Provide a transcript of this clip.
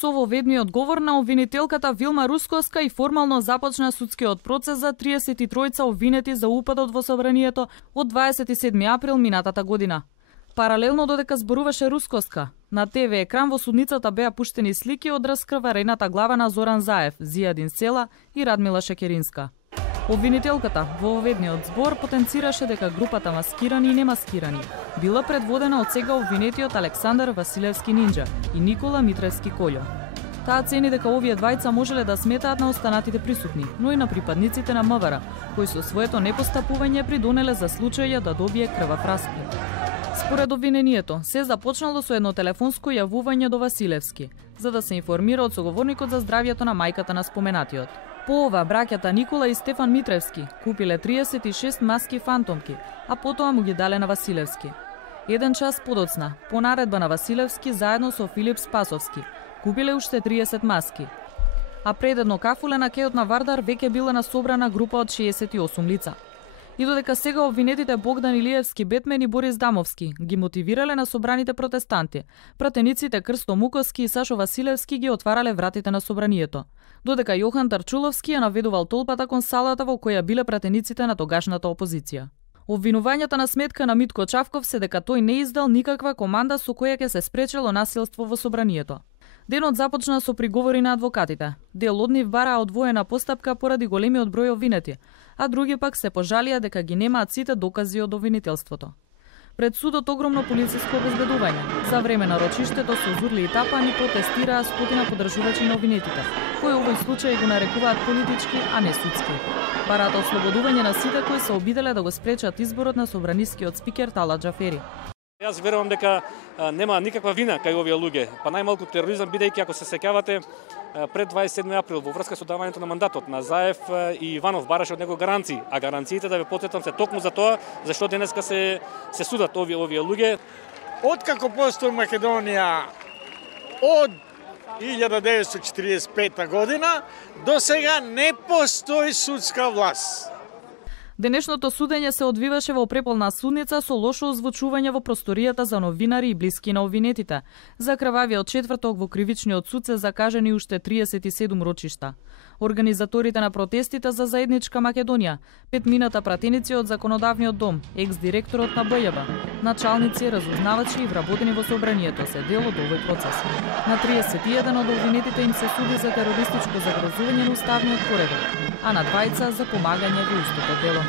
Со воведниот говор на обвинителката Вилма Русковска и формално започна судскиот процес за 33 обвинети за упадот во собранието од 27 април минатата година. Паралелно додека зборуваше Русковска, на ТВ екран во судницата беа пуштени слики од раскрварената глава на Зоран Заев, Зијадин Села и Радмила Шекеринска. Обвинителката во воведниот збор потенцираше дека групата маскирани и немаскирани била предводена од сега обвинетиот Александар Василевски Нинџа и Никола Митревски Колјо. Таа цени дека овие двајца можеле да сметаат на останатите присутни, но и на припадниците на МВР, кои со своето непостапување придонеле за случајот да добие крвав расплет. Според обвинението, се започнало со едно телефонско јавување до Василевски, за да се информира од соговорникот за здравјето на мајката на споменатиот. По ова, браќата Никола и Стефан Митревски купиле 36 маски фантомки, а потоа му ги дале на Василевски. Еден час подоцна, по наредба на Василевски заедно со Филип Спасовски, купиле уште 30 маски. А пред едно кафуле на кејот на Вардар веќе била насобрана група од 68 лица. И додека сега обвинетите Богдан Илиевски, Бетмен и Борис Дамовски ги мотивирале на собраните протестанти, пратениците Крсто Муковски и Сашо Василевски ги отварале вратите на собранието, додека Јохан Тарчуловски ја наведувал толпата кон салата во која биле пратениците на тогашната опозиција. Обвинувањата на сметка на Митко Чавков се дека тој не издал никаква команда со која ќе се спречело насилство во собранието. Денот започна со приговори на адвокатите. Дел од нив бараа одвоена постапка поради големиот број обвинети, а други пак се пожалија дека ги немаат сите докази од обвинителството. Пред судот огромно полициско обезбедување. За време на рочиштето со зурли и тапани протестираа стотина поддржувачи на обвинетите, кои овој случај го нарекуваат политички, а не судски. Бараат ослободување на сите кои се обиделе да го спречат изборот на собранискиот спикер Талат Џафери. Јас верувам дека нема никаква вина кај овие луѓе, па најмалку тероризам, бидејќи ако се сеќавате пред 27 април во врска со давањето на мандатот на Заев и Иванов бараше од него гаранции, а гаранциите, да ве потсетам, се токму за тоа зашто денеска се судат овие луѓе. Откако постои Македонија од 1945 година до сега не постои судска власт. Денешното судење се одвиваше во преполна судница со лошо озвучување во просторијата за новинари и блиски на обвинетите. За крвавиот четврток во кривичниот суд се закажани уште 37 рочишта. Организаторите на протестите за заедничка Македонија, петмината пратеници од Законодавниот дом, екс-директорот на БЈБ, началници, разузнавачи и вработени во собранието се дел од овој процес. На 31 од обвинетите им се суди за терористичко загрозување на уставниот поредок, а на двајца за помагање во истото дело.